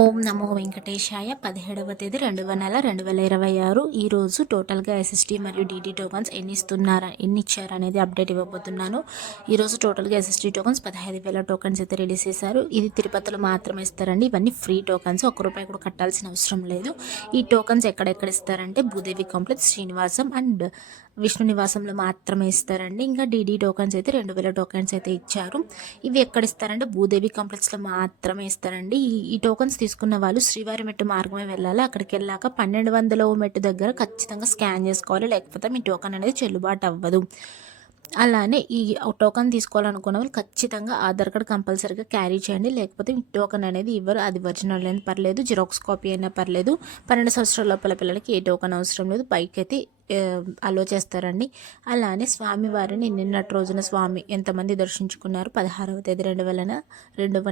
ఓం నమో వెంకటేశాయ 17వ తేదీ 2వ నెల 2026 ఈరోజు టోటల్గా ఎస్ఎస్టీ మరియు డీడీ టోకన్స్ ఎన్ని ఇచ్చారనేది అప్డేట్ ఇవ్వబోతున్నాను. ఈరోజు టోటల్గా ఎస్ఎస్టీ టోకన్స్ 15,000 టోకన్స్ అయితే రిలీజ్ చేశారు. ఇది తిరుపతిలో మాత్రమే ఇస్తారండి. ఇవన్నీ ఫ్రీ టోకన్స్, ₹1 కూడా కట్టాల్సిన అవసరం లేదు. ఈ టోకన్స్ ఎక్కడెక్కడ ఇస్తారంటే భూదేవి కాంప్లెక్స్, శ్రీనివాసం అండ్ విష్ణు నివాసంలో మాత్రమే ఇస్తారండి. ఇంకా డీడీ టోకన్స్ అయితే 2,000 టోకన్స్ అయితే ఇచ్చారు. ఇవి ఎక్కడ ఇస్తారంటే భూదేవి కాంప్లెక్స్లో మాత్రమే ఇస్తారండి. ఈ టోకన్స్ తీసుకున్న వాళ్ళు శ్రీవారి మెట్టు మార్గమే వెళ్ళాలి. అక్కడికి వెళ్ళాక 1200వ మెట్టు దగ్గర ఖచ్చితంగా స్కాన్ చేసుకోవాలి, లేకపోతే మీ టోకన్ అనేది చెల్లుబాటు అవ్వదు. అలానే ఈ టోకన్ తీసుకోవాలనుకున్న వాళ్ళు ఖచ్చితంగా ఆధార్ కార్డ్ కంపల్సరీగా క్యారీ చేయండి, లేకపోతే మీ టోకన్ అనేది ఇవ్వరు. అది ఒరిజినల్ అయినా పర్లేదు, జిరాక్స్ కాపీ అయినా పర్లేదు. 12 సంవత్సరాల లోపల పిల్లలకి ఏ టోకన్ అవసరం లేదు, పైకి అయితే అలో చేస్తారండి. అలానే స్వామివారిని నిన్నటి రోజున స్వామి ఎంతమంది దర్శించుకున్నారు? 16వ తేదీ 2వ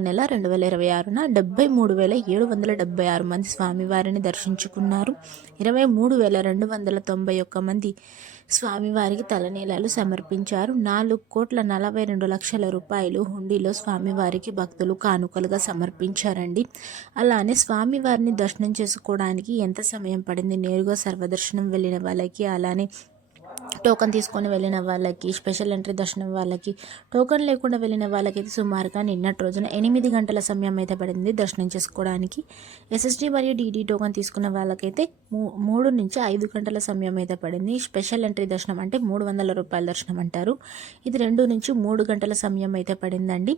నెల 2026న 73,776 మంది స్వామివారిని దర్శించుకున్నారు. 23,291 మంది స్వామివారికి తలనీలాలు సమర్పించారు. 4,42,00,000 రూపాయలు హుండీలో స్వామివారికి భక్తులు కానుకలుగా సమర్పించారండి. అలానే స్వామివారిని దర్శనం చేసుకోవడానికి ఎంత సమయం పడింది? నేరుగా సర్వదర్శనం వెళ్ళిన వాళ్ళకి, అలానే టోకన్ తీసుకొని వెళ్ళిన వాళ్ళకి, స్పెషల్ ఎంట్రీ దర్శనం వాళ్ళకి, టోకన్ లేకుండా వెళ్ళిన వాళ్ళకైతే సుమారుగా నిన్నటి రోజున 8 గంటల సమయం అయితే పడింది దర్శనం చేసుకోవడానికి. ఎస్ఎస్టీ మరియు డీడీ టోకన్ తీసుకున్న వాళ్ళకైతే 3 నుంచి 5 గంటల సమయం అయితే పడింది. స్పెషల్ ఎంట్రీ దర్శనం అంటే ₹300 దర్శనం అంటారు. ఇది 2 నుంచి 3 గంటల సమయం అయితే పడిందండి.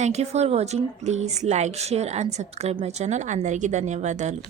Thank you for watching. Please like, share and subscribe my channel. అందరికీ ధన్యవాదాలు.